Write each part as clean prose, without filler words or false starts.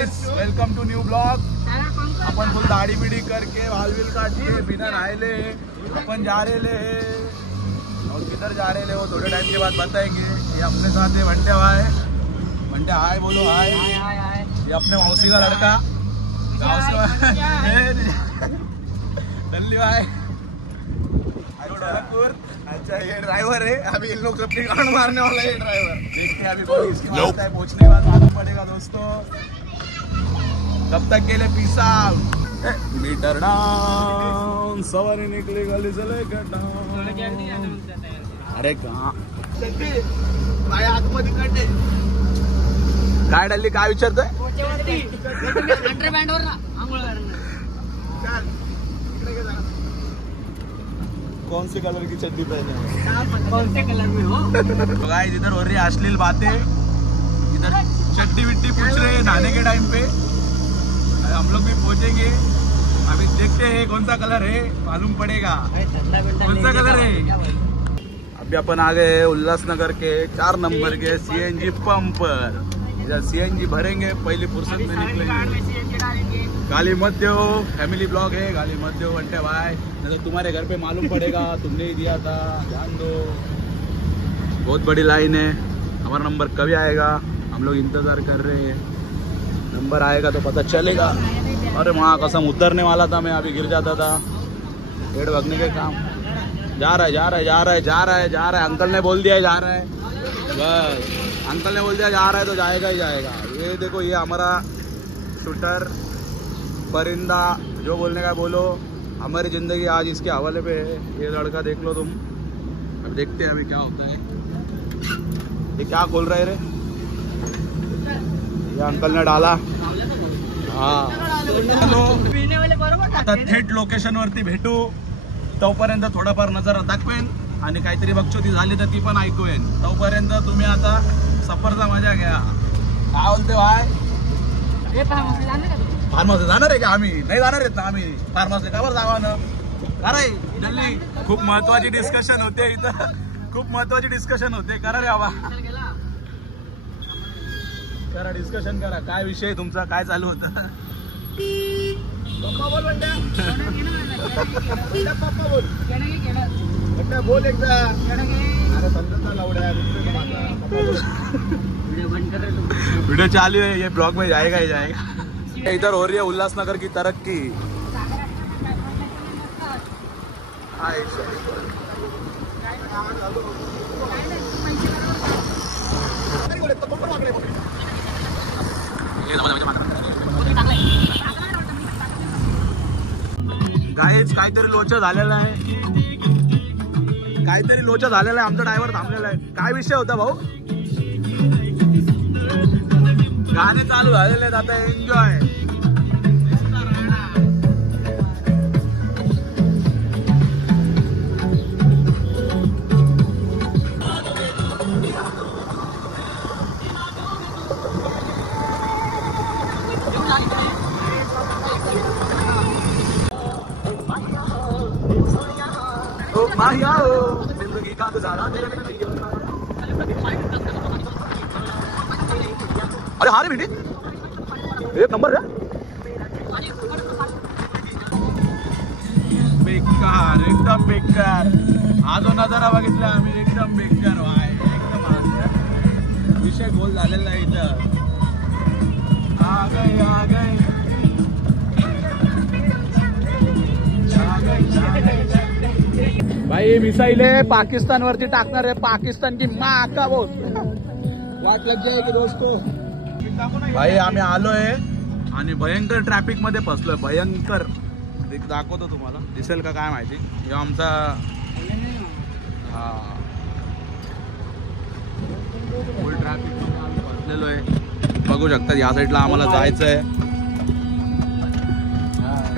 Guys, welcome to new blog. अपन full दाढ़ी बिड़ी करके वाल विल काट के बिना नहाए अपन जा रहे ले और किधर जा रहे ले वो थोड़े टाइम के बाद बताएंगे। ये अपने साथ है वंटे भाई। वंटे हाय बोलो हाय। ये अपने मौसी का लड़का गाँव से दिल्ली भाई। अच्छा ये ड्राइवर है, अभी इन लोग सब ठिकाना मारने वाला है ड्राइवर। देखते हैं अभी इसकी बात है, पहुंचने के बाद मालूम पड़ेगा दोस्तों। तब तक के लिए पीस आउट। मीटर डाउन, सवारी निकली गली से लेकर डाउन। अरे कहाँ काय आतमध्ये कडे काय डालली, काय विचारतोय? कौन से कलर की चड्डी पहने हो? कौन से कलर में हो? गाइस इधर हो रही है अश्लील बातें। इधर चड्डी विड्डी पूछ रहे हैं नहाने के टाइम पे। हम लोग भी पहुंचेंगे, अभी देखते हैं कौन सा कलर है, मालूम पड़ेगा कौन सा कलर है। अभी अपन आ गए उल्लासनगर के 4 नंबर के CNG पंप पर। इधर CNG भरेंगे, पहली फुर्सत में निकलेंगे। गाली मत दो, फैमिली ब्लॉग है, गाली मत दो वंटे भाई, नहीं तो तुम्हारे घर पे मालूम पड़ेगा तुमने ही दिया था। ध्यान दो, बहुत बड़ी लाइन है। हमारा नंबर कभी आएगा, हम लोग इंतजार कर रहे हैं। नंबर आएगा तो पता चलेगा। अरे वहाँ कसम उतरने वाला था मैं, अभी गिर जाता था। पेड़ भगने के काम। जा रहा है जा रहा है जा रहा है जा रहा है जा रहा है। अंकल ने बोल दिया है जा रहा है, बस अंकल ने बोल दिया जा रहा है तो जाएगा ही जाएगा। ये देखो, ये हमारा शूटर परिंदा, जो बोलने का बोलो। हमारी जिंदगी आज इसके हवाले पे है। ये लड़का देख लो तुम। अब देखते हैं अभी क्या होता है। ये क्या खोल रहे रे? ये अंकल ने डाला। हाँ, आता थेट लोकेशन वरती भेटू। तोपर्यंत थोडाफार नजर दाखवेन आणि काहीतरी बकचोदी झाली तर ती पण ऐकून। तोपर्यंत तुम्ही आता सफरचा मजा घ्या। काय बोलते भाई? फार्मसी जाणार आहे का? आम्ही नाही जाणार आहेत ना, आम्ही फार्मसी कावर जावा ना? अरे दिल्ली खूप महत्वाची डिस्कशन होते इथं, खूप महत्वाची डिस्कशन होते। करा रे बाबा, करा डिस्कशन करा। काय विषय तुमचा, काय चालू होतं? पप्पा बोल म्हणता, पप्पा बोल म्हणता, बोल एकदा। अरे समजा लावड्या वीडियो चालू है, ये ब्लॉग में जाएगा ही जाएगा। इधर हो रही है उल्लासनगर की तरक्की। गाईच काहीतरी लोचा झालेला आहे, काहीतरी लोचा झालेला आहे। आमचा ड्रायव्हर थांबलेला आहे। काय विषय होता भाऊ? गाणे चालू झालेले आहेत, आता एन्जॉय। जिंदगी का गुजारा। अरे हारे बेटी, एक नंबर है। बेकार, एकदम बेकार। हा जो नजारा बघितला आम्ही, एकदम बेकार भाई, एकदम विषय गोल झालेला आहे इथं। आ गए भाई, मिसाईल आहे पाकिस्तान वरती टाकणार आहे। पाकिस्तान की माँ का बोल, वाट लग जाएगी दोस्तों। भाई आम्ही आलोय आणि भयंकर ट्रॅफिक मध्ये फसलोय, भयंकर। दाखवतो तुम्हाला, दिसेल का काय माहिती। हे आमचा फुल ट्रॅफिक मध्ये आम्ही फसलेलो आहे, बघू शकता। या साईडला आम्हाला जायचंय,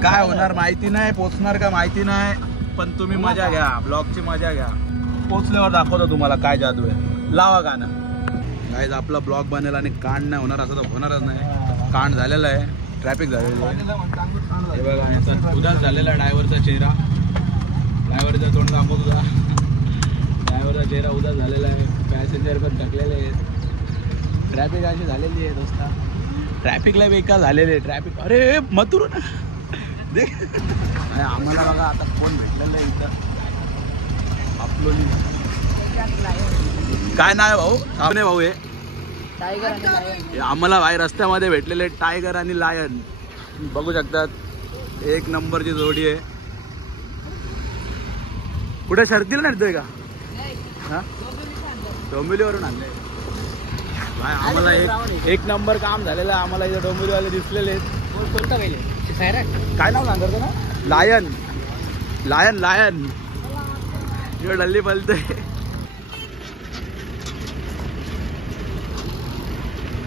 काय होणार माहिती नाही, पोचणार का माहिती नाही, पण तुम्ही मजा घ्या, ब्लॉगची मजा घ्या। पोचल्यावर दाखवतो तुम्हाला काय जादू आहे। लावा गाणं। गाइस आपला ब्लॉग बनेल आणि कांड नाही होणार असं तर होणारच नाही। कांड झालेला आहे, ट्रॅफिक झालेलं आहे। हे बघा, याचा उदास झालेला आहे ड्रायव्हरचा चेहरा। ड्रायव्हरचा तोंड दाखव तुझा। ड्रायव्हरचा चेहरा उदास झालेला आहे, पॅसेंजर पण थकलेले आहेत। ट्रॅफिक अशी झालेली आहे दोस्ता। ट्रॅफिकला बेकार झालेले ट्रॅफिक. अरे मथुर ना देख. आम्हाला बघा आता कोण भेटलेलं आहे इथं. आपलोली काय नाव आहे भाऊ? आपले भाऊ हे आम्हाला बाहेर रस्त्यामध्ये भेटलेले टायगर आणि लायन. बघू शकतात एक नंबरची जोडी आहे. कुठे शर्तीला नडतोय का? हा डोंबिवलीवरून आणले. आम्हाला एक नंबर काम झालेलं. आम्हाला इथे डोंबिवलीवाले दिसलेले आहेत. काय नाव सांगतो ना? Lion lion lion. डल्ली पलतोय.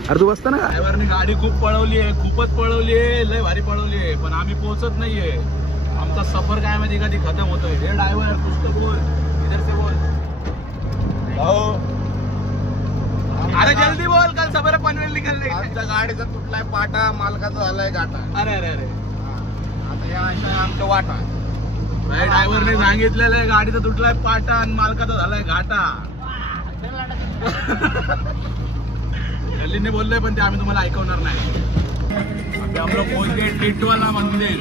अरे तू बसता ना का? ड्रायव्हरने गाडी खूप पळवली आहे, खूपच पळवली आहे, लय भारी पळवली आहे, पण आम्ही पोहोचत नाहीये. आमचा सफर काय माहिती कधी खतम होतोय. हे ड्रायव्हर कुछ बोल, इधर से बोल. अरे जल्दी बोल, कल सफर पनवेल निकलने. आमच्या गाडीचा तुटलाय पाटा, मालकाचा झालाय गाठा. अरे अरे अरे आता या अशा आमचं वाटा. ड्रायव्हरने सांगितलेलं आहे गाडीचा तुटलाय पाटा आणि मालकाचा झालाय घाटा. गल्लीने बोललोय पण ते आम्ही तुम्हाला ऐकवणार नाही. हम लोग पहुंच गए टिटवाला मंदिर.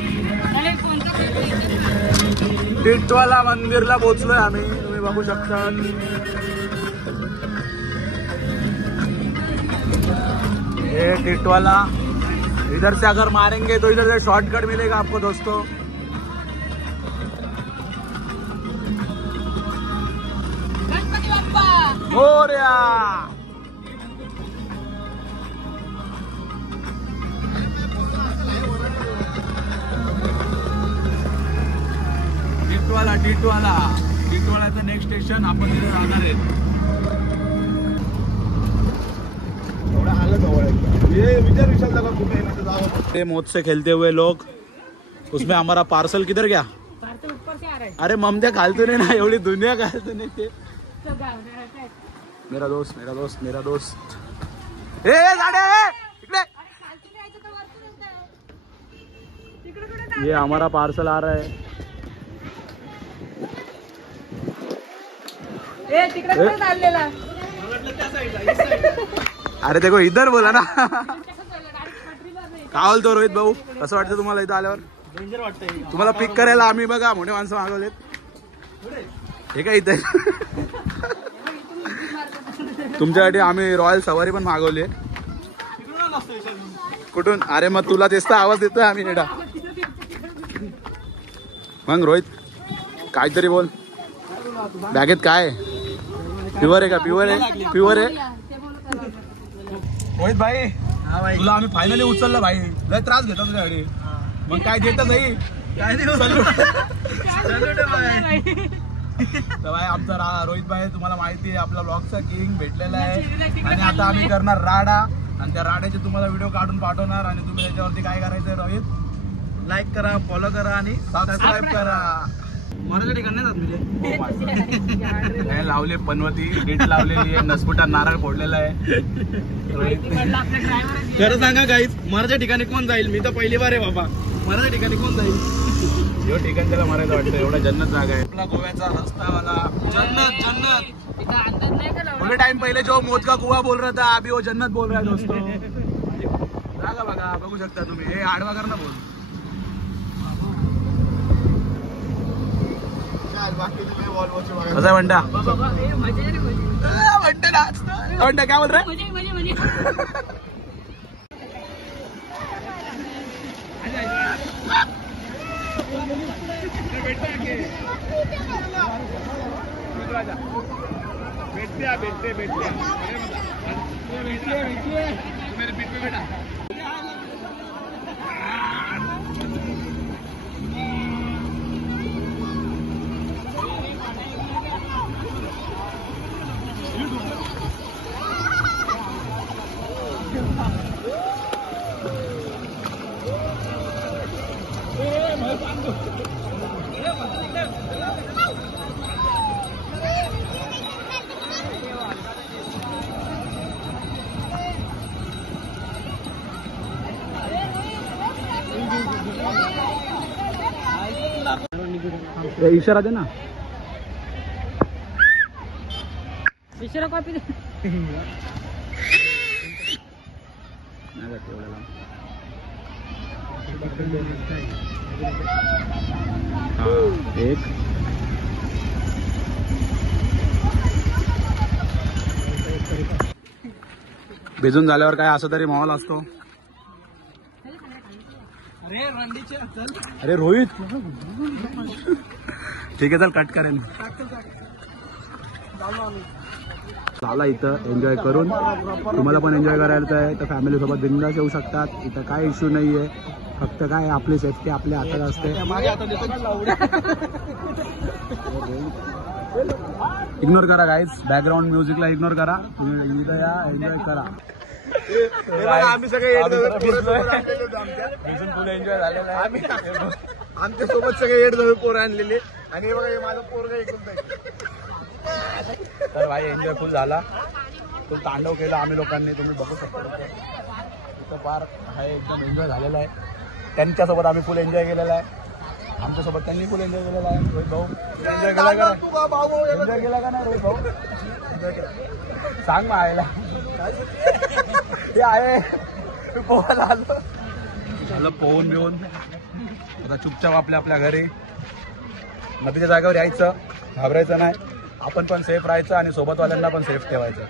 टिटवाला मंदिरला पोहोचलोय आम्ही. तुम्ही बघू शकता. ये टिटवाला. इधर से अगर मारेंगे तो इधर से शॉर्टकट मिलेगा आपको दोस्तों. मोरया. टिटवालाचं नेक्स्ट स्टेशन आपण तिथे जाणार आहे. मौत से खेलते हुए लोग. उसमें हमारा पार्सल किधर गया? पार्सल ऊपर से आ रहा है. अरे ममत्या घालतो नाही ना, एवढी दुनिया घालतो नाही ते. मेरा दोस्त मेरा दोस्त मेरा दोस्त. ए गाड्या इकडे. ये हमारा पार्सल आ रहा है. अरे देखो इधर बोला ना. काय बोलतो रोहित भाऊ? कसं वाटतं तुम्हाला इथं आल्यावर? डेंजर वाटतंय. तुम्हाला पिक करायला आम्ही बघा मोठे माणसं मागवलेत. हे काय इथे तुमच्यासाठी आम्ही रॉयल सवारी पण मागवली. कुठून? अरे मग तुला तेच तर आवाज देतोय आम्ही नेडा. मग रोहित काहीतरी बोल. बॅगेत काय? प्युअर आहे का? प्युअर आहे. प्युअर आहे रोहित भाई. तुला आम्ही फायनली उचललं भाई. लय त्रास घेतो तुझ्याकडे. मग काय देतं नाही काय नाही. तर भाई आमचा रोहित भाई तुम्हाला माहिती आहे आपला ब्लॉगचा किंग भेटलेला आहे. आणि आता आम्ही करणार राडा. आणि त्या राड्याचे तुम्हाला व्हिडिओ काढून पाठवणार. आणि तुम्ही त्याच्यावरती काय करायचं रोहित? लाईक करा, फॉलो करा आणि सबस्क्राईब करा. मराठी ठिकाण नाही जात. लावले पनवती गेट लावलेली आहे. नसपुटा नारळ फोडलेला आहे. खरं सांगा गाईज मराठी ठिकाणी कोण जाईल? मी तर पहिली बार आहे बाबा. मराठी ठिकाणी कोण जाईल? यो ठिकाण त्याला मरायला वाटतं. एवढा जन्नत जागा आहे. आपला गोव्याचा रस्ता वाला जन्नत जन्नत. थोडे टाइम पहिले जो मौत का कुआ बोल रहा था अभी वो जन्नत बोल रहा है दोस्तों. जागा बघा बघू शकता तुम्ही. हे आडवा कर ना बोल. कसं म्हणता म्हणता काय बोल रहा? बैठते बैठते मेरे पीठ पे बैठा. इशारा दे ना. इशारा कॉपी दे. नाही जात एवढ्याला. एक भिजून झाल्यावर काय असं तरी माहोल असतो. अरे रोहित ठीक आहे चल कट करेन. झाला इथं एन्जॉय करून. तुम्हाला पण एन्जॉय करायचं आहे तर फॅमिली सोबत बिंदास येऊ शकतात. इथं काय इश्यू नाहीये. फक्त काय आपली सेफ्टी आपल्या हातात असते. इग्नोर करा गाईज. बॅकग्राऊंड म्युझिकला इग्नोर करा. तुम्ही इथं या एन्जॉय करा. आम्ही सगळे एन्जॉय झालेला आहे. आमच्या सोबत सगळे 8 जण पोरं आणलेले आणि हे बघा हे माझं पोरगा ऐकून तर भाई एन्जॉय फुल झाला. तो तांडव केला आम्ही लोकांनी. तुम्ही बघू शकता इथं फार आहे एकदम एन्जॉय झालेला आहे. त्यांच्यासोबत आम्ही फुल एन्जॉय केलेला आहे. आमच्यासोबत त्यांनी फुल एन्जॉय केलेला आहे. रोहित भाऊ एन्जॉय केला का? एन्जॉय केला का नाही रोहित भाऊ? एन्जॉय केला. सांग मग आयला हे आहे पोहायला आलो. झालं पोहून बिवून आता चुपचाप आपल्या आपल्या घरी नदीच्या जागेवर यायचं. घाबरायचं नाही. आपण पण सेफ राहायचं आणि सोबतवाल्यांना पण सेफ ठेवायचं.